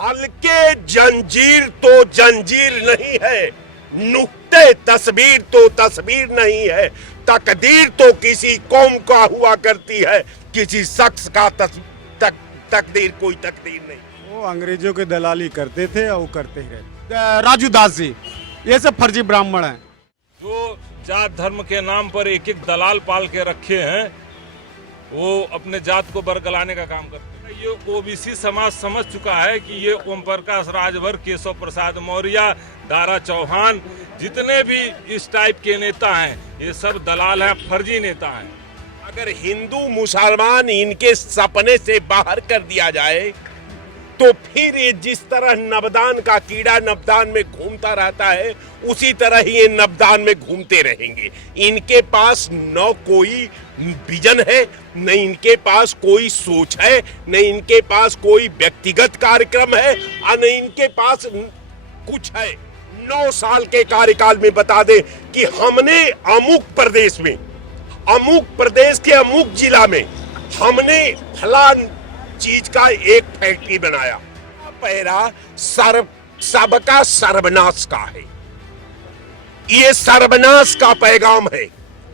हल्के जंजीर तो जंजीर नहीं है, नुक्ते तस्वीर तो तस्वीर नहीं है। तकदीर तो किसी कौम का हुआ करती है, किसी शख्स का तकदीर कोई तकदीर नहीं। वो अंग्रेजों की दलाली करते थे और करते ही रहे। राजू दास जी, ये सब फर्जी ब्राह्मण हैं। जो जात धर्म के नाम पर एक एक दलाल पाल के रखे हैं, वो अपने जात को बरगलाने का काम करते हैं। ये ओबीसी समाज समझ चुका है कि ये ओम प्रकाश राजभर, केशव प्रसाद मौर्य, दारा चौहान, जितने भी इस टाइप के नेता हैं, ये सब दलाल हैं, फर्जी नेता हैं। अगर हिंदू मुसलमान इनके सपने से बाहर कर दिया जाए तो फिर ये जिस तरह नवदान का कीड़ा नवदान में घूमता रहता है, उसी तरह ही ये नवदान में घूमते रहेंगे। इनके पास न कोई विजन है, न इनके पास कोई सोच है, न इनके पास कोई व्यक्तिगत कार्यक्रम है, और न इनके पास कुछ है। 9 साल के कार्यकाल में बता दे कि हमने अमुक प्रदेश के अमुक जिला में हमने फलान चीज का एक फैक्ट्री बनाया। पैरा सबका सर्वनाश का है, ये सर्वनाश का पैगाम है,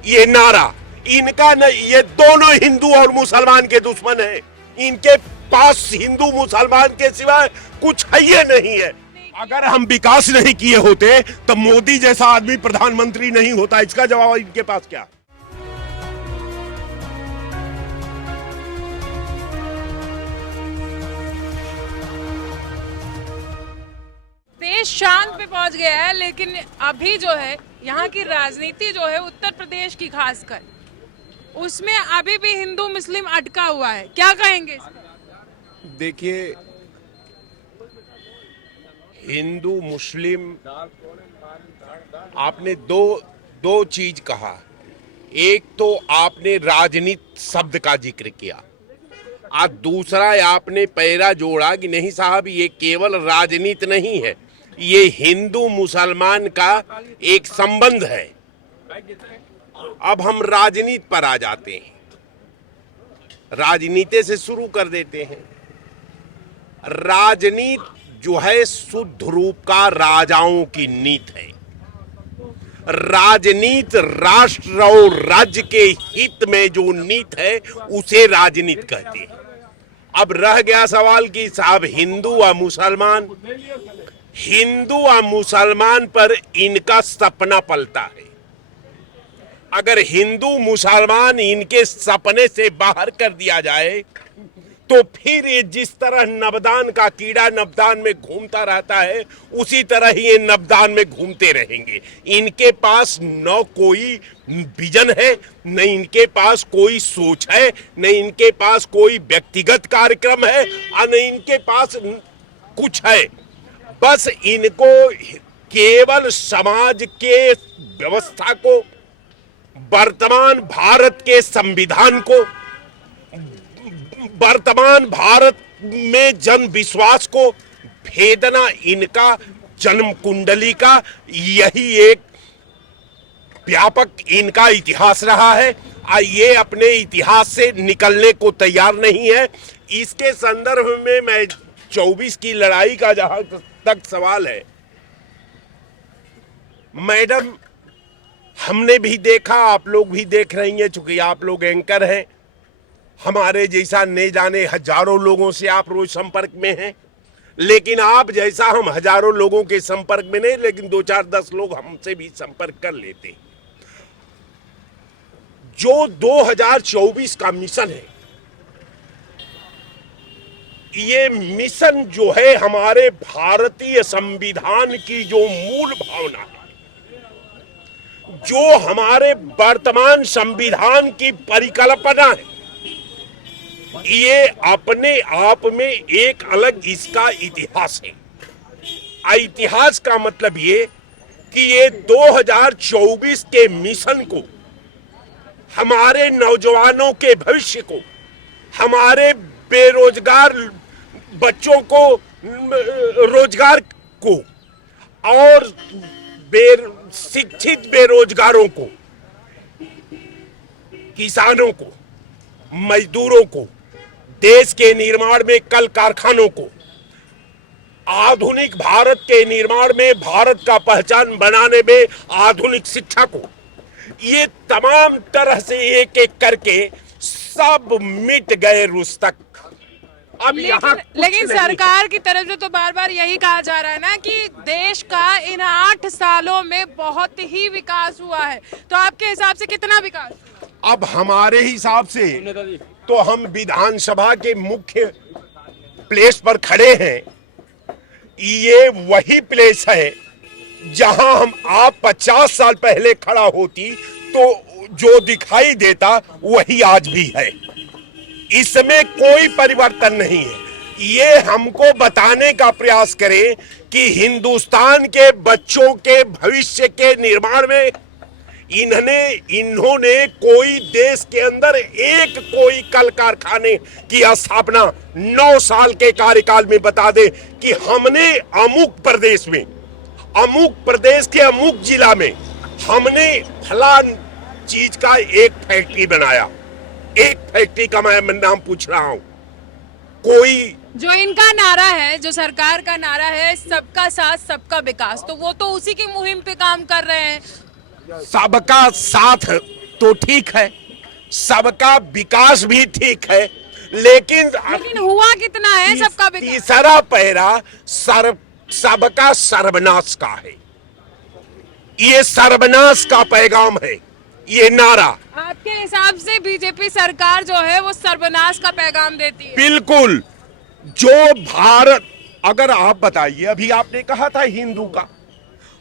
ये नारा इनका न। ये दोनों हिंदू और मुसलमान के दुश्मन हैं। इनके पास हिंदू मुसलमान के सिवाय कुछ है ये नहीं है। अगर हम विकास नहीं किए होते तो मोदी जैसा आदमी प्रधानमंत्री नहीं होता। इसका जवाब इनके पास क्या? देश शांत पे पहुंच गया है, लेकिन अभी जो है यहाँ की राजनीति जो है उत्तर प्रदेश की खासकर, उसमें अभी भी हिंदू मुस्लिम अटका हुआ है। क्या कहेंगे? देखिए, हिंदू मुस्लिम, आपने दो चीज कहा। एक तो आपने राजनीति शब्द का जिक्र किया, और दूसरा आपने पैरा जोड़ा कि नहीं साहब, ये केवल राजनीति नहीं है, ये हिंदू मुसलमान का एक संबंध है। अब हम राजनीति पर आ जाते हैं, राजनीति से शुरू कर देते हैं। राजनीति जो है शुद्ध रूप का राजाओं की नीति है। राजनीति राष्ट्र और राज्य के हित में जो नीति है उसे राजनीति कहते हैं। अब रह गया सवाल कि साहब हिंदू और मुसलमान पर इनका सपना पलता है। अगर हिंदू मुसलमान इनके सपने से बाहर कर दिया जाए तो फिर ये जिस तरह नवदान का कीड़ा नवदान में घूमता रहता है, उसी तरह ही ये नवदान में घूमते रहेंगे। इनके पास न कोई विजन है, न इनके पास कोई सोच है, न इनके पास कोई व्यक्तिगत कार्यक्रम है, और न इनके पास कुछ है। बस इनको केवल समाज के व्यवस्था को, वर्तमान भारत के संविधान को, वर्तमान भारत में जन विश्वास को भेदना इनका जन्म कुंडली का यही एक व्यापक इनका इतिहास रहा है, और ये अपने इतिहास से निकलने को तैयार नहीं है। इसके संदर्भ में मैं 24 की लड़ाई का जहां तक सवाल है, मैडम, हमने भी देखा, आप लोग भी देख रही हैं, चूंकि आप लोग एंकर हैं, हमारे जैसा न जाने हजारों लोगों से आप रोज संपर्क में हैं। लेकिन आप जैसा हम हजारों लोगों के संपर्क में नहीं, लेकिन 2-4-10 लोग हमसे भी संपर्क कर लेते हैं। जो 2024 का मिशन है, ये मिशन जो है हमारे भारतीय संविधान की जो मूल भावना है, जो हमारे वर्तमान संविधान की परिकल्पना है, ये अपने आप में एक अलग इसका इतिहास है। इतिहास का मतलब ये कि ये 2024 के मिशन को, हमारे नौजवानों के भविष्य को, हमारे बेरोजगार बच्चों को रोजगार को, और शिक्षित बेरोजगारों को, किसानों को, मजदूरों को, देश के निर्माण में कल कारखानों को, आधुनिक भारत के निर्माण में, भारत का पहचान बनाने में, आधुनिक शिक्षा को, ये तमाम तरह से एक एक करके सब मिट गए रुस तक। अब यहाँ लेकिन सरकार की तरफ से तो बार बार यही कहा जा रहा है ना कि देश का इन 8 सालों में बहुत ही विकास हुआ है, तो आपके हिसाब से कितना विकास? अब हमारे हिसाब से तो हम विधानसभा के मुख्य प्लेस पर खड़े हैं। ये वही प्लेस है जहां आप 50 साल पहले खड़ा होती तो जो दिखाई देता वही आज भी है। इसमें कोई परिवर्तन नहीं है। ये हमको बताने का प्रयास करें कि हिंदुस्तान के बच्चों के भविष्य के निर्माण में इन्होंने कोई देश के अंदर एक कोई कल कारखाने की स्थापना 9 साल के कार्यकाल में बता दे कि हमने अमुक प्रदेश में, अमुक प्रदेश के अमुक जिला में हमने फलान चीज का एक फैक्ट्री बनाया। एक फैक्ट्री का मैं नाम पूछ रहा हूं। कोई जो इनका नारा है, जो सरकार का नारा है, सबका साथ सबका विकास, तो वो तो उसी की मुहिम पे काम कर रहे हैं। सबका साथ तो ठीक है, सबका विकास भी ठीक है, लेकिन हुआ कितना है सबका विकास? तीसरा पैरा सबका सर्वनाश का है। ये सर्वनाश का पैगाम है, ये नारा। आपके हिसाब से बीजेपी सरकार जो है वो सर्वनाश का पैगाम देती है? बिल्कुल। जो भारत, अगर आप बताइए, अभी आपने कहा था हिंदू का,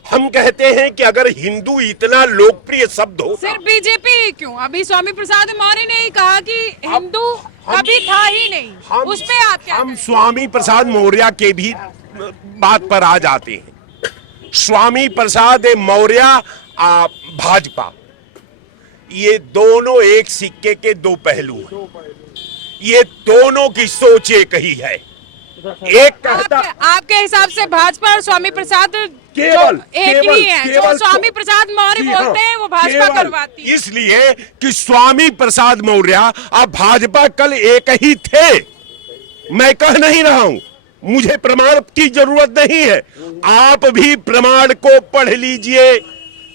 हम कहते हैं कि अगर हिंदू इतना लोकप्रिय शब्द हो, सिर्फ बीजेपी ही क्यों? अभी स्वामी प्रसाद मौर्य ने ही कहा कि हिंदू कभी था ही नहीं। उस पे आप क्या हम स्वामी प्रसाद मौर्य के भी बात पर आ जाते हैं। स्वामी प्रसाद मौर्य भाजपा, ये दोनों एक सिक्के के दो पहलू हैं। ये दोनों की सोच एक ही है। एक कहता, आपके हिसाब से भाजपा और स्वामी प्रसाद केवल एक ही है। जो स्वामी प्रसाद मौर्य बोलते हैं वो भाजपा करवाती है। इसलिए कि स्वामी प्रसाद मौर्य अब भाजपा कल एक ही थे। मैं कह नहीं रहा हूं, मुझे प्रमाण की जरूरत नहीं है। आप भी प्रमाण को पढ़ लीजिए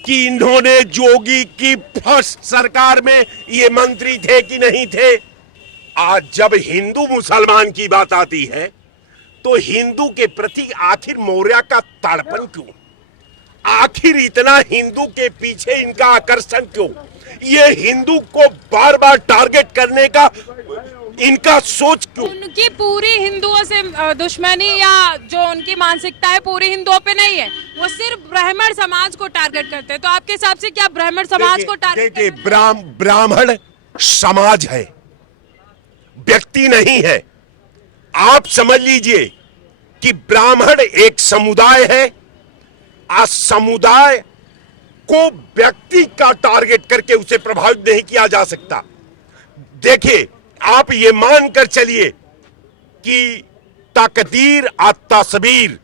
कि इन्होंने जोगी की फर्स्ट सरकार में ये मंत्री थे कि नहीं थे। आज जब हिंदू मुसलमान की बात आती है तो हिंदू के प्रति आखिर मौर्य का तड़पन क्यों? आखिर इतना हिंदू के पीछे इनका आकर्षण क्यों? ये हिंदू को बार बार टारगेट करने का इनका सोच क्यों? उनकी पूरी हिंदुओं से दुश्मनी या जो उनकी मानसिकता है पूरी हिंदुओं पे नहीं है, वो सिर्फ ब्राह्मण समाज को टारगेट करते हैं। तो आपके हिसाब से क्या ब्राह्मण समाज को टारगेट? देखिए, ब्राह्मण समाज है, व्यक्ति नहीं है। आप समझ लीजिए कि ब्राह्मण एक समुदाय है। आज समुदाय को व्यक्ति का टारगेट करके उसे प्रभावित नहीं किया जा सकता। देखिए, आप ये मानकर चलिए कि तकदीर और तस्वीर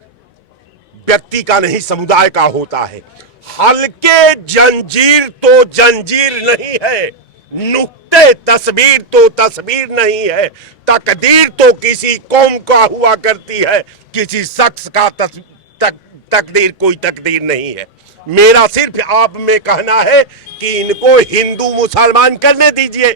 व्यक्ति का नहीं समुदाय का होता है। हल्के जंजीर तो जंजीर नहीं है, नुक्ते तस्वीर तो तस्वीर नहीं है। तकदीर तो किसी कौम का हुआ करती है, किसी शख्स का तकदीर कोई तकदीर नहीं है। मेरा सिर्फ आप में कहना है कि इनको हिंदू मुसलमान करने दीजिए।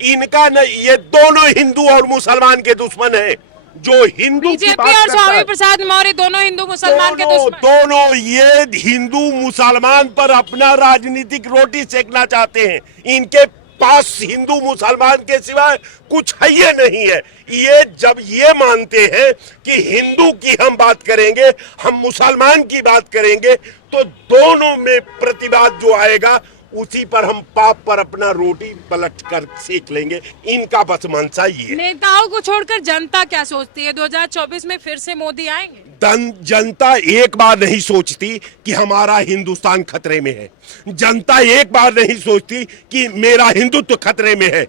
इनका न, ये दोनों हिंदू और मुसलमान के दुश्मन हैं। जो हिंदू की बात और स्वामी प्रसाद मौर्य दोनों हिंदू मुसलमान के दुश्मन। दोनों ये हिंदू मुसलमान पर अपना राजनीतिक रोटी सेकना चाहते हैं। इनके पास हिंदू मुसलमान के सिवाय कुछ है ये नहीं है। ये जब ये मानते हैं कि हिंदू की हम बात करेंगे, हम मुसलमान की बात करेंगे, तो दोनों में प्रतिवाद जो आएगा उसी पर हम पाप पर अपना रोटी पलट कर सेक लेंगे। इनका बस मंशा ये है। नेताओं को छोड़कर जनता क्या सोचती है? 2024 में फिर से मोदी आएंगे? जनता एक बार नहीं सोचती कि हमारा हिंदुस्तान खतरे में है। जनता एक बार नहीं सोचती कि मेरा हिंदुत्व खतरे में है।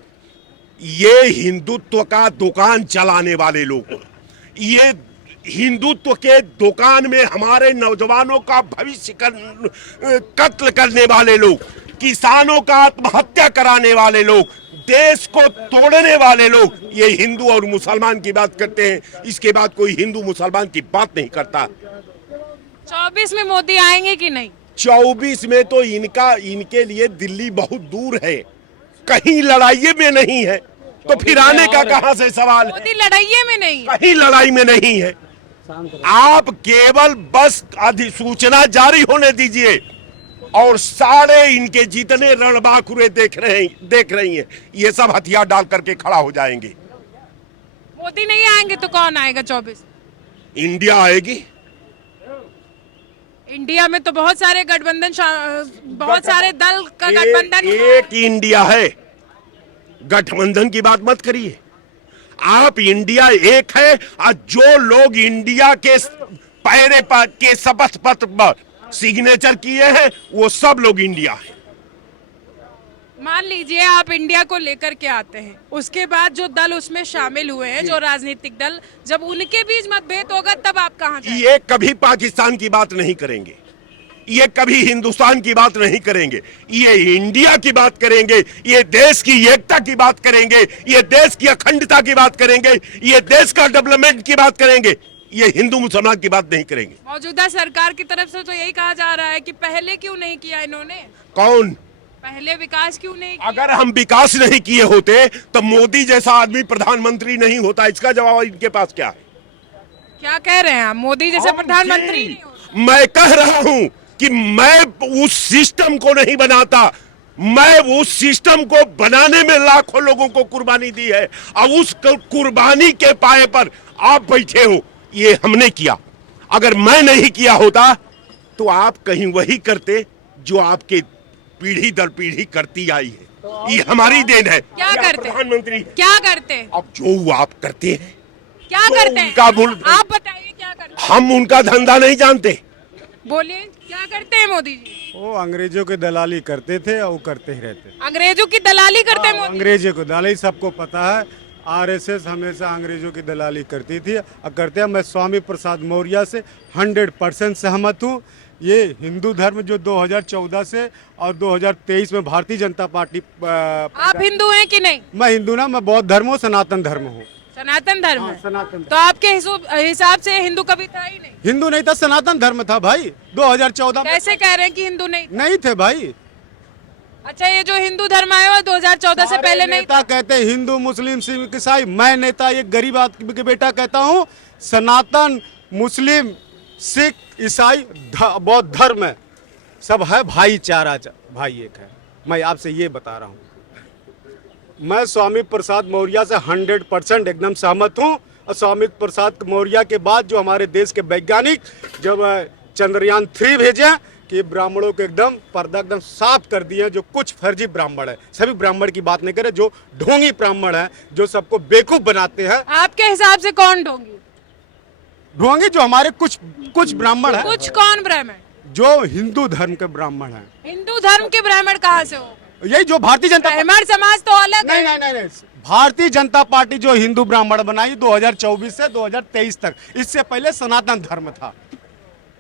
ये हिंदुत्व का दुकान चलाने वाले लोग, ये हिंदुत्व के दुकान में हमारे नौजवानों का भविष्य कत्ल करने वाले लोग, किसानों का आत्महत्या कराने वाले लोग, देश को तोड़ने वाले लोग ये हिंदू और मुसलमान की बात करते हैं, इसके बाद कोई हिंदू मुसलमान की बात नहीं करता। 24 में मोदी आएंगे कि नहीं? 24 में तो इनके लिए दिल्ली बहुत दूर है, कहीं लड़ाई में नहीं है, तो फिर आने का कहां से सवाल है? मोदी लड़ाइये में नहीं है। कहीं लड़ाई में नहीं है। आप केवल बस अधिसूचना जारी होने दीजिए और सारे इनके जितने रणबांकुरे देख रही हैं, ये सब हथियार डाल करके खड़ा हो जाएंगे। मोदी नहीं आएंगे तो कौन आएगा 24? इंडिया आएगी। इंडिया में तो बहुत सारे गठबंधन बहुत सारे दल का गठबंधन एक इंडिया है, गठबंधन की बात मत करिए। आप इंडिया एक है और जो लोग इंडिया के पैरे पर के शपथ पत्र पर सिग्नेचर किए हैं वो सब लोग इंडिया है। मान लीजिए आप इंडिया को लेकर के आते हैं, उसके बाद जो दल उसमें शामिल हुए हैं, जो राजनीतिक दल, जब उनके बीच मतभेद होगा तब आप कहां जाएंगे? ये कभी पाकिस्तान की बात नहीं करेंगे, ये कभी हिंदुस्तान की बात नहीं करेंगे, ये इंडिया की बात करेंगे, ये देश की एकता की बात करेंगे, ये देश की अखंडता की बात करेंगे, ये देश का डेवलपमेंट की बात करेंगे, ये हिंदू मुसलमान की बात नहीं करेंगे। मौजूदा सरकार की तरफ से तो यही कहा जा रहा है कि पहले क्यों नहीं किया इन्होंने? कौन? पहले विकास क्यों नहीं किया? अगर हम विकास नहीं किए होते तो मोदी जैसा आदमी प्रधानमंत्री नहीं होता। इसका जवाब इनके पास क्या है? क्या कह रहे हैं आप? मोदी जैसे प्रधानमंत्री नहीं होते? मैं कह रहा हूं कि मैं उस सिस्टम को नहीं बनाता, मैं उस सिस्टम को बनाने में लाखों लोगों को कुर्बानी दी है और उस कुर्बानी के पाए पर आप बैठे हो। ये हमने किया। अगर मैं नहीं किया होता तो आप कहीं वही करते जो आपके पीढ़ी दर पीढ़ी करती आई है। ये हमारी देन है। क्या करते? प्रधानमंत्री क्या करते? अब जो आप करते हैं, क्या करते हैं? उनका मुल्क, आप बताइए क्या करते हैं? हम उनका धंधा नहीं जानते। बोलिए क्या करते हैं मोदी जी? वो अंग्रेजों की दलाली करते थे और करते ही रहते। अंग्रेजों की दलाली करते हैं मोदी? अंग्रेजों की दलाली सबको पता है। आरएसएस हमेशा अंग्रेजों की दलाली करती थी और करते हैं। मैं स्वामी प्रसाद मौर्य से 100% सहमत हूँ। ये हिंदू धर्म जो 2014 से और 2023 में भारतीय जनता पार्टी आप हिंदू हैं कि नहीं? मैं हिंदू ना, मैं बौद्ध धर्म हूँ, सनातन धर्म हूँ। सनातन धर्म है? सनातन तो आपके हिसाब से हिंदू कभी था ही नहीं? हिंदू नहीं था, सनातन धर्म था भाई। 2014 में कैसे कह रहे हैं कि हिंदू नहीं थे भाई। अच्छा, ये जो हिंदू धर्म आया हुआ 2014 से पहले नहीं नेता कहते हैं हिंदू मुस्लिम सिख ईसाई। मैं नेता एक गरीब आदमी के बेटा कहता हूँ, सनातन मुस्लिम सिख ईसाई बौद्ध धर्म है, सब है भाईचारा, भाई एक है। मैं आपसे ये बता रहा हूँ। मैं स्वामी प्रसाद मौर्य से 100% एकदम सहमत हूँ। और स्वामी प्रसाद मौर्य के बाद जो हमारे देश के वैज्ञानिक जब चंद्रयान 3 भेजे कि ब्राह्मणों को एकदम पर्दा एकदम साफ कर दिए। जो कुछ फर्जी ब्राह्मण है, सभी ब्राह्मण की बात नहीं करे, जो ढोंगी ब्राह्मण है, जो सबको बेवकूफ बनाते हैं। आपके हिसाब से कौन ढोंगी? ढोंगी जो हमारे कुछ ब्राह्मण है। कुछ कौन ब्राह्मण? जो हिंदू धर्म के ब्राह्मण है। हिंदू धर्म के ब्राह्मण कहाँ से हो? यही जो भारतीय जनता ब्राह्मण समाज तो अलग है। नहीं, भारतीय जनता पार्टी जो हिंदू ब्राह्मण बनाई 2024 से 2023 तक, इससे पहले सनातन धर्म था।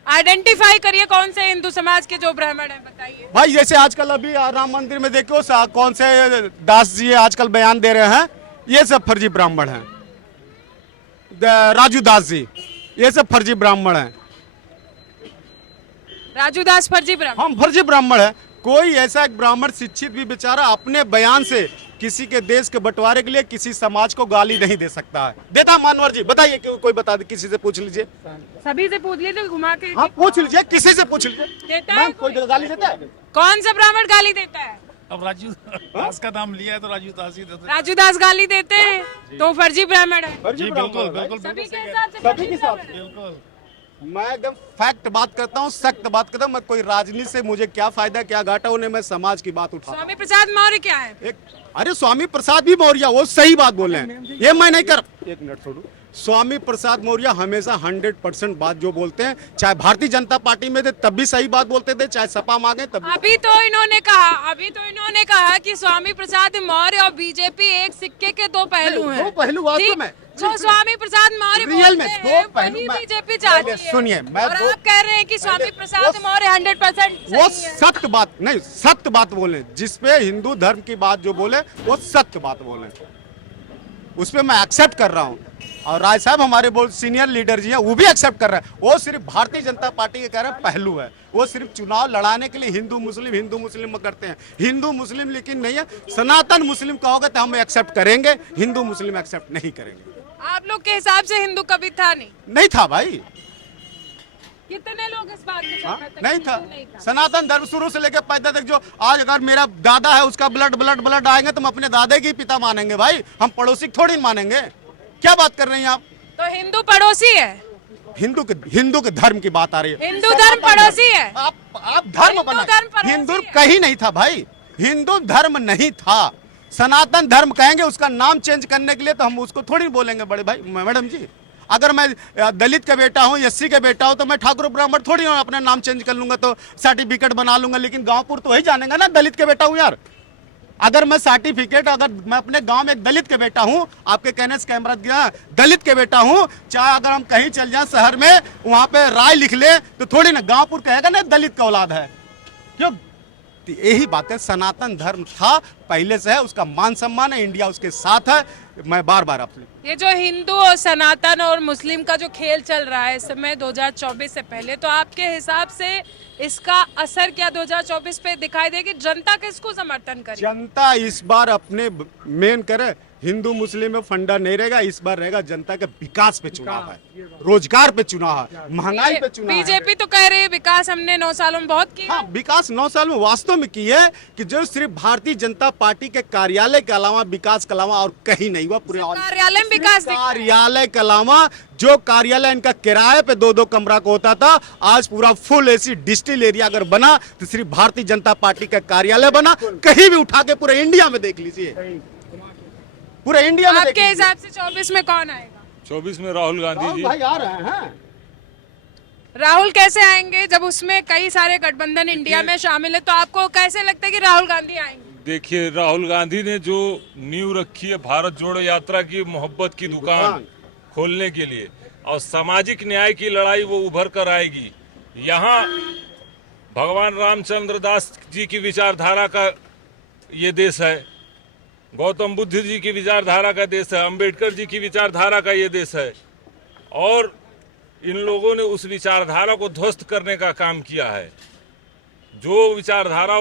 आइडेंटिफाई करिए कौन से हिंदू समाज के जो ब्राह्मण हैं, बताइए भाई। जैसे आजकल अभी राम मंदिर में देखो कौन से दास जी आजकल बयान दे रहे हैं, ये सब फर्जी ब्राह्मण हैं। राजू दास जी, ये सब फर्जी ब्राह्मण हैं। राजू दास फर्जी ब्राह्मण? हम फर्जी ब्राह्मण है। कोई ऐसा एक ब्राह्मण शिक्षित भी बेचारा अपने बयान से किसी के देश के बंटवारे के लिए किसी समाज को गाली नहीं दे सकता है। देता मानवर जी, बताइए कोई बता दे, किसी से पूछ लीजिए। सभी से पूछ लीजिए, घुमा के। हाँ पूछ लीजिए, किसी से पूछ लीजिए। देता है कोई गाली देता है? कौन सा ब्राह्मण गाली देता है? अब राजू दास का नाम लिया है तो राजू दास ही देते हैं। राजू दास गाली देते हैं तो फर्जी ब्राह्मण है। जी बिल्कुल बिल्कुल सभी के बिल्कुल हिसाब से सभी के हिसाब से। बिल्कुल। मैं एकदम फैक्ट बात करता हूँ, सख्त बात करता हूँ। मैं कोई राजनीति से मुझे क्या फायदा क्या घाटा, उन्हें मैं समाज की बात उठा। स्वामी प्रसाद मौर्य क्या है? अरे स्वामी प्रसाद भी मौर्य, वो सही बात बोल रहे हैं, ये मैं नहीं कर। एक मिनट छोड़ू। स्वामी प्रसाद मौर्य हमेशा 100% बात जो बोलते हैं, चाहे भारतीय जनता पार्टी में थे तब भी सही बात बोलते थे, चाहे सपा मांगे तब भी। अभी तो इन्होंने कहा कि स्वामी प्रसाद मौर्य और बीजेपी एक सिक्के के दो पहलू हैं। दो पहलू वास्तव में। जो स्वामी प्रसाद मौर्य रियल में बोलते दो हैं, पहलू वही मैं- बीजेपी चाहती पहले है। सुनिए, मैं और दो- आप कह रहे हैं कि स्वामी पहले प्रसाद वो- मौर्य 100% वो सही है। सत्य बात नहीं, सत्य बात बोले, जिसपे हिंदू धर्म की बात जो बोले वो सत्य बात बोले, उस पे मैं एक्सेप्ट कर रहा हूँ। और राय साहब हमारे बहुत सीनियर लीडर जी हैं, वो भी एक्सेप्ट कर रहे हैं। वो सिर्फ भारतीय जनता पार्टी के कह रहे हैं पहलू है, वो सिर्फ चुनाव लड़ाने के लिए हिंदू मुस्लिम करते हैं। हिंदू मुस्लिम लेकिन नहीं है, सनातन मुस्लिम कहोगे तो हम एक्सेप्ट करेंगे, हिंदू मुस्लिम एक्सेप्ट नहीं करेंगे। आप लोग के हिसाब से हिंदू कभी था नहीं था भाई, कितने लोग इस बात में हाँ? सहमत हैं कि नहीं था। हिंदू नहीं था? सनातन धर्म शुरू से लेकर पैदा तक, जो आज अगर मेरा दादा है उसका ब्लड आएंगे तो हम अपने दादा की पिता मानेंगे भाई, हम पड़ोसी को थोड़ी मानेंगे। क्या बात कर रहे हैं आप? तो हिंदू पड़ोसी है, हिंदू के धर्म की बात आ रही है। हिंदू धर्म पड़ोसी है। आप धर्म हिंदू बना, धर्म पड़ोसी हिंदू है। कहीं नहीं था भाई, हिंदू धर्म नहीं था, सनातन धर्म कहेंगे। उसका नाम चेंज करने के लिए तो हम उसको थोड़ी बोलेंगे बड़े भाई मैडम जी। अगर मैं दलित का बेटा हूँ, एससी का बेटा हूँ, तो मैं ठाकुर ब्राह्मण थोड़ी हूँ अपना नाम चेंज कर लूंगा तो सर्टिफिकेट बना लूंगा, लेकिन गांवपुर तो वही जानेगा ना दलित के बेटा हूँ यार। अगर मैं सर्टिफिकेट, अगर मैं अपने गांव में एक दलित के बेटा हूं, आपके कहने से कैमरा गया, दलित के बेटा हूं, चाहे अगर हम कहीं चल जाए शहर में, वहां पे राय लिख ले तो थोड़ी ना गांवपुर कहेगा ना दलित का औलाद है, क्यों? तो यही बात है, सनातन धर्म था पहले से है, उसका मान सम्मान है, इंडिया उसके साथ है। मैं बार बार आपसे, ये जो हिंदू और सनातन और मुस्लिम का जो खेल चल रहा है इस समय 2024 से पहले, तो आपके हिसाब से इसका असर क्या 2024 पे दिखाई देगी? जनता किसको समर्थन करेगी? जनता इस बार अपने मेन करे, हिंदू मुस्लिम में फंडा नहीं रहेगा, इस बार रहेगा जनता के विकास पे चुनाव है, रोजगार पे चुनाव है, महंगाई पे चुनाव है। बीजेपी तो कह रही है विकास हमने 9 सालों में बहुत किया। हाँ, विकास 9 साल में वास्तव में की है कि जो सिर्फ भारतीय जनता पार्टी के कार्यालय के अलावा, विकास के अलावा और कहीं नहीं हुआ पूरे कार्यालय में विकास दिखता है। कार्यालय के अलावा, जो कार्यालय इनका किराए पे 2-2 कमरा को होता था, आज पूरा फुल एसी डिजिटल एरिया अगर बना तो सिर्फ भारतीय जनता पार्टी का कार्यालय बना। कहीं भी उठा के पूरे इंडिया में देख लीजिए, पूरे इंडिया में आपके हिसाब से 24 में कौन आएगा? 24 में राहुल गांधी जी। भाई आ रहे हैं। राहुल कैसे आएंगे जब उसमें कई सारे गठबंधन इंडिया में शामिल है? तो आपको कैसे लगता है कि राहुल गांधी आएंगे? देखिए, राहुल गांधी ने जो नींव रखी है भारत जोड़ो यात्रा की, मोहब्बत की दुकान खोलने के लिए, और सामाजिक न्याय की लड़ाई वो उभर कर आएगी। यहाँ भगवान रामचंद्र दास जी की विचारधारा का ये देश है, गौतम बुद्ध जी की विचारधारा का देश है, अंबेडकर जी की विचारधारा का ये देश है, और इन लोगों ने उस विचारधारा को ध्वस्त करने का काम किया है। जो विचारधारा,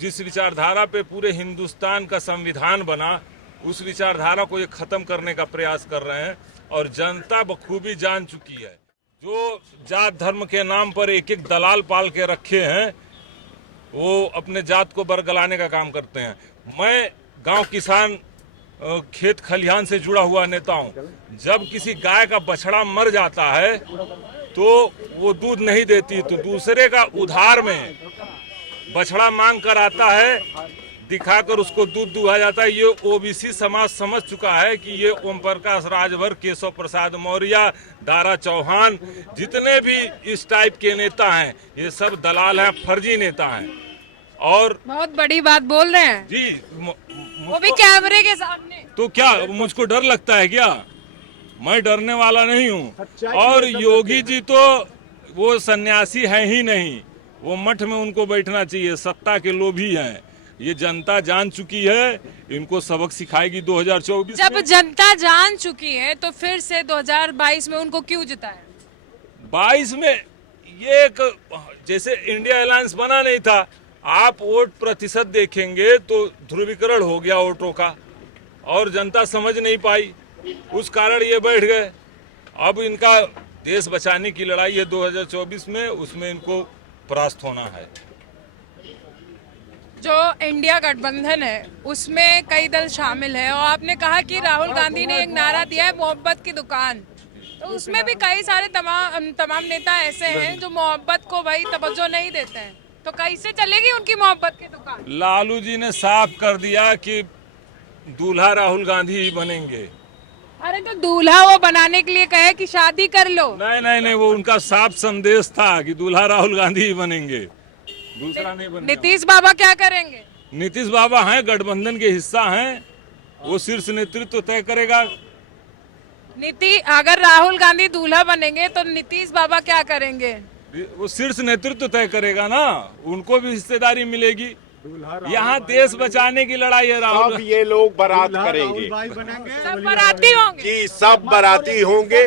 जिस विचारधारा पे पूरे हिंदुस्तान का संविधान बना, उस विचारधारा को ये खत्म करने का प्रयास कर रहे हैं, और जनता बखूबी जान चुकी है। जो जात धर्म के नाम पर एक एक दलाल पाल के रखे हैं, वो अपने जात को बरगलाने का काम करते हैं। मैं गांव किसान खेत खलिहान से जुड़ा हुआ नेता हूं। जब किसी गाय का बछड़ा मर जाता है तो वो दूध नहीं देती, तो दूसरे का उधार में बछड़ा मांग कर आता है, दिखाकर उसको दूध दुहा जाता है। ये ओबीसी समाज समझ चुका है कि ये ओम प्रकाश राजभर, केशव प्रसाद मौर्य, दारा चौहान, जितने भी इस टाइप के नेता हैं, ये सब दलाल हैं, फर्जी नेता हैं। और बहुत बड़ी बात बोल रहे हैं जी, वो भी कैमरे के सामने। तो क्या मुझको डर लगता है क्या? मैं डरने वाला नहीं हूँ। और योगी जी तो वो सन्यासी है ही नहीं, वो मठ में उनको बैठना चाहिए, सत्ता के लोभी हैं। ये जनता जान चुकी है, इनको सबक सिखाएगी 2024 जब में। जनता जान चुकी है तो फिर से 2022 में उनको क्यों जिताया? 22 में ये एक, जैसे इंडिया अलायंस बना नहीं था, आप वोट प्रतिशत देखेंगे तो ध्रुवीकरण हो गया वोटों का, और जनता समझ नहीं पाई, उस कारण ये बैठ गए। अब इनका देश बचाने की लड़ाई है 2024 में, उसमें इनको परास्त होना है। जो इंडिया गठबंधन है उसमें कई दल शामिल है, और आपने कहा कि राहुल गांधी ने एक नारा दिया है मोहब्बत की दुकान, तो उसमें भी कई सारे तमाम नेता ऐसे हैं जो मोहब्बत को भाई तवज्जो नहीं देते हैं। तो कैसे चलेगी उनकी मोहब्बत की दुकान? लालू जी ने साफ कर दिया कि दूल्हा राहुल गांधी ही बनेंगे। अरे तो दूल्हा वो बनाने के लिए कहे कि शादी कर लो। नहीं नहीं नहीं, वो उनका साफ संदेश था कि दूल्हा राहुल गांधी ही बनेंगे, दूसरा नहीं बनेगा। नीतीश बाबा क्या करेंगे? नीतीश बाबा हैं, गठबंधन के हिस्सा हैं, वो शीर्ष नेतृत्व तय करेगा। अगर राहुल गांधी दूल्हा बनेंगे तो नीतीश बाबा क्या करेंगे? वो शीर्ष नेतृत्व तय करेगा ना, उनको भी हिस्सेदारी मिलेगी। यहाँ देश बचाने की लड़ाई है राहुल। अब ये लोग बारात करेंगे, सब बाराती होंगे। जी सब बाराती होंगे।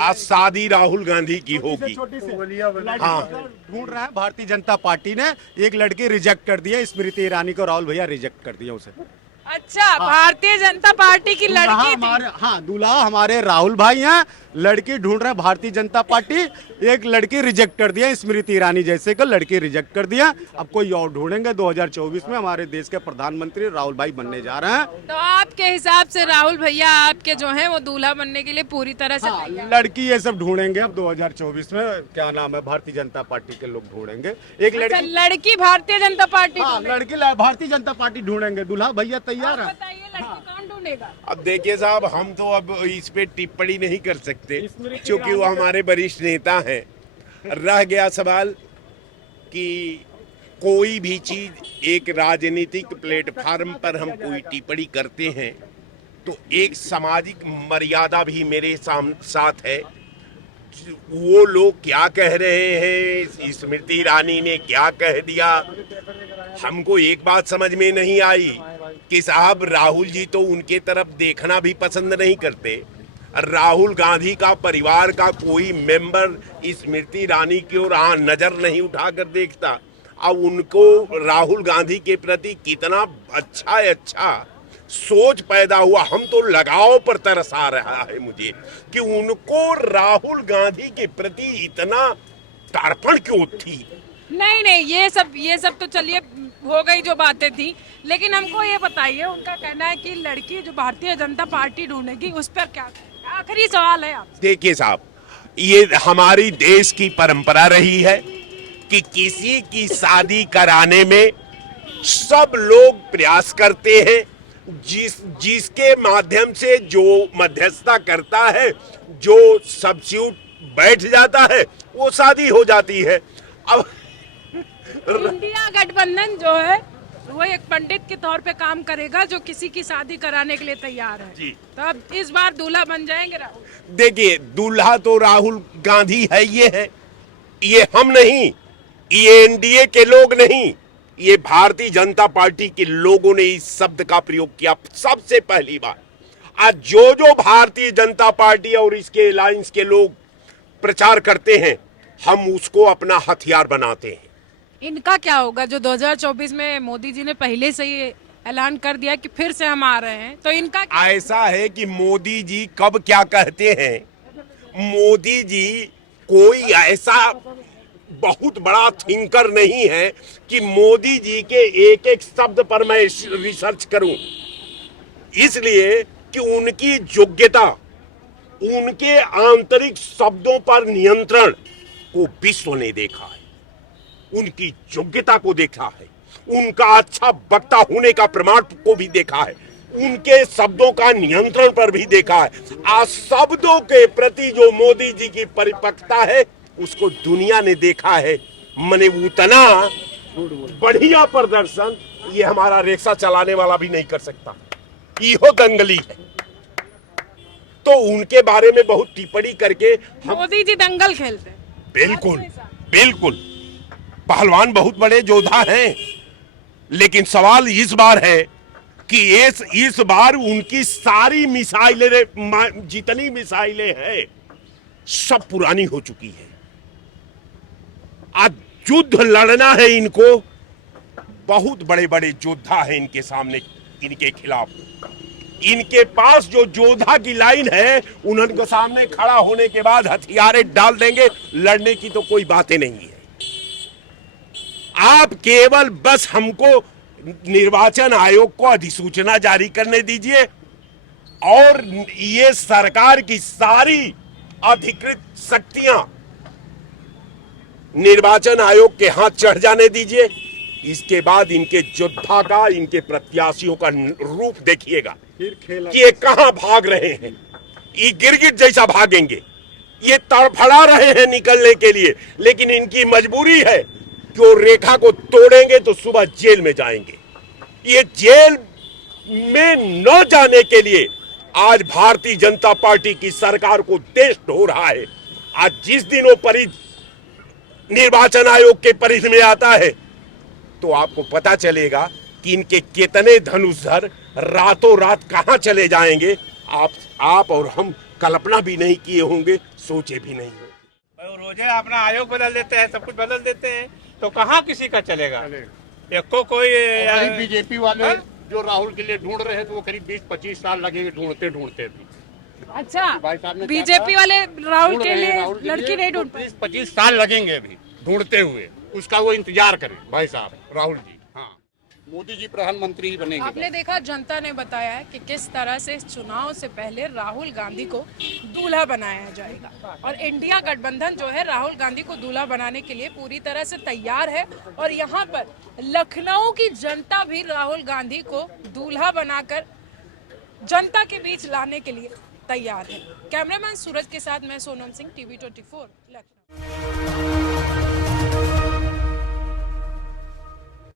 आज शादी राहुल गांधी की होगी। हाँ, ढूंढ रहे हैं। भारतीय जनता पार्टी ने एक लड़की रिजेक्ट कर दिया, स्मृति ईरानी को राहुल भैया रिजेक्ट कर दिया उसे। अच्छा, भारतीय जनता पार्टी की लड़की थी। हाँ, दूल्हा हमारे राहुल भाई हैं। लड़की ढूंढ रहे हैं भारतीय जनता पार्टी। एक लड़की रिजेक्ट कर दिया, स्मृति ईरानी जैसे को लड़की रिजेक्ट कर दिया। अब कोई और ढूंढेंगे। 2024 में हमारे देश के प्रधानमंत्री राहुल भाई बनने जा रहे हैं। तो आपके हिसाब से राहुल भैया आपके जो हैं वो दूल्हा बनने के लिए पूरी तरह से हाँ, तैयार? लड़की ये सब ढूंढेंगे अब 2024 में। क्या नाम है, भारतीय जनता पार्टी के लोग ढूंढेंगे एक अच्छा, लड़की। लड़की भारतीय जनता पार्टी हाँ, ढूंढेगी। लड़की भारतीय जनता पार्टी ढूंढेंगे। दूल्हा भैया तैयार है। बताइए लड़की कौन ढूंढेगा? अब देखिए साहब, हम तो अब इस पे टिप्पणी नहीं कर सकते क्योंकि वो हमारे वरिष्ठ नेता हैं। रह गया सवाल कि कोई भी चीज एक राजनीतिक प्लेटफार्म पर हम कोई टिप्पणी करते हैं तो एक सामाजिक मर्यादा भी मेरे साथ है। वो लोग क्या कह रहे हैं, स्मृति ईरानी ने क्या कह दिया, हमको एक बात समझ में नहीं आई कि साहब राहुल जी तो उनके तरफ देखना भी पसंद नहीं करते। राहुल गांधी का परिवार का कोई मेंबर स्मृति ईरानी की ओर नजर नहीं उठाकर देखता। अब उनको राहुल गांधी के प्रति कितना अच्छा सोच पैदा हुआ। हम तो लगाव पर तरस आ रहा है मुझे कि उनको राहुल गांधी के प्रति इतना तड़पण क्यों थी। नहीं, ये सब तो चलिए हो गई जो बातें थी, लेकिन हमको ये बताइए, उनका कहना है कि लड़की जो भारतीय जनता पार्टी ढूंढेगी उस पर क्या? आखिरी सवाल है आप। देखिए साहब, ये हमारी देश की परंपरा रही है कि किसी की शादी कराने में सब लोग प्रयास करते हैं। जिसके माध्यम से जो मध्यस्थता करता है, जो सब्स्टिट्यूट बैठ जाता है, वो शादी हो जाती है। अब इंडिया गठबंधन जो है वो एक पंडित के तौर पे काम करेगा जो किसी की शादी कराने के लिए तैयार है। जी। तो अब इस बार दूल्हा बन जाएंगे राहुल? देखिए, दूल्हा तो राहुल गांधी है, ये हम नहीं, ये एनडीए के लोग नहीं, ये भारतीय जनता पार्टी के लोगों ने इस शब्द का प्रयोग किया सबसे पहली बार। आज जो भारतीय जनता पार्टी और इसके अलायंस के लोग प्रचार करते हैं, हम उसको अपना हथियार बनाते हैं। इनका क्या होगा जो 2024 में मोदी जी ने पहले से ही ऐलान कर दिया कि फिर से हम आ रहे हैं, तो इनका ऐसा है कि मोदी जी कब क्या कहते हैं, मोदी जी कोई ऐसा बहुत बड़ा थिंकर नहीं है कि मोदी जी के एक एक शब्द पर मैं रिसर्च करूं। इसलिए कि उनकी योग्यता, उनके आंतरिक शब्दों पर नियंत्रण को विश्व ने देखा है, उनकी योग्यता को देखा है, उनका अच्छा वक्ता होने का प्रमाण को भी देखा है, उनके शब्दों का नियंत्रण पर भी देखा है। आज शब्दों के प्रति जो मोदी जी की परिपक्वता है उसको दुनिया ने देखा है। मने उतना बढ़िया प्रदर्शन ये हमारा रिक्शा चलाने वाला भी नहीं कर सकता, इहो दंगली है। तो उनके बारे में बहुत टिप्पणी करके मोदी जी दंगल खेलते हैं। बिल्कुल पहलवान बहुत बड़े योद्धा हैं, लेकिन सवाल इस बार है कि इस बार उनकी सारी मिसाइलें, जितनी मिसाइलें हैं, सब पुरानी हो चुकी है। आज युद्ध लड़ना है इनको, बहुत बड़े बड़े योद्धा हैं इनके सामने, इनके खिलाफ। इनके पास जो योद्धा की लाइन है, उनके सामने खड़ा होने के बाद हथियारें डाल देंगे, लड़ने की तो कोई बातें नहीं है। आप केवल बस हमको निर्वाचन आयोग को अधिसूचना जारी करने दीजिए और ये सरकार की सारी अधिकृत शक्तियां निर्वाचन आयोग के हाथ चढ़ जाने दीजिए। इसके बाद इनके योद्धा का, इनके प्रत्याशियों का रूप देखिएगा कि ये कहां भाग रहे हैं। ये गिरगिट जैसा भागेंगे, ये तड़फड़ा रहे हैं निकलने के लिए, लेकिन इनकी मजबूरी है कि वो रेखा को तोड़ेंगे तो सुबह जेल में जाएंगे। ये जेल में न जाने के लिए आज भारतीय जनता पार्टी की सरकार को देश ढो रहा है। आज जिस दिन वो निर्वाचन आयोग के परिधि में आता है तो आपको पता चलेगा कि इनके कितने धनुषधर रातों रात कहां चले जाएंगे। आप और हम कल्पना भी नहीं किए होंगे, सोचे भी नहीं होंगे। रोजे अपना आयोग बदल देते हैं, सब कुछ बदल देते हैं, तो कहाँ किसी का चलेगा। एक को कोई बीजेपी वाले जो राहुल के लिए ढूंढ रहे हैं तो वो करीब 20-25 साल लगेंगे ढूंढते ढूंढते भी। अच्छा, भाई साहब ने बीजेपी वाले राहुल ढूंढ के रहे हैं, लिए राहुल के लड़की लिए नहीं ढूंढ तो पाए। 20-25 साल लगेंगे अभी ढूंढते हुए, उसका वो इंतजार करें भाई साहब राहुल जी। हाँ, मोदी जी प्रधानमंत्री ही बनेंगे। आपने देखा जनता ने बताया है कि किस तरह से इस चुनाव से पहले राहुल गांधी को दूल्हा बनाया जाएगा और इंडिया गठबंधन जो है राहुल गांधी को दूल्हा बनाने के लिए पूरी तरह से तैयार है। और यहाँ पर लखनऊ की जनता भी राहुल गांधी को दूल्हा बनाकर जनता के बीच लाने के लिए तैयार है। कैमरामैन सूरज के साथ मैं सोनम सिंह, TV 24 लखनऊ।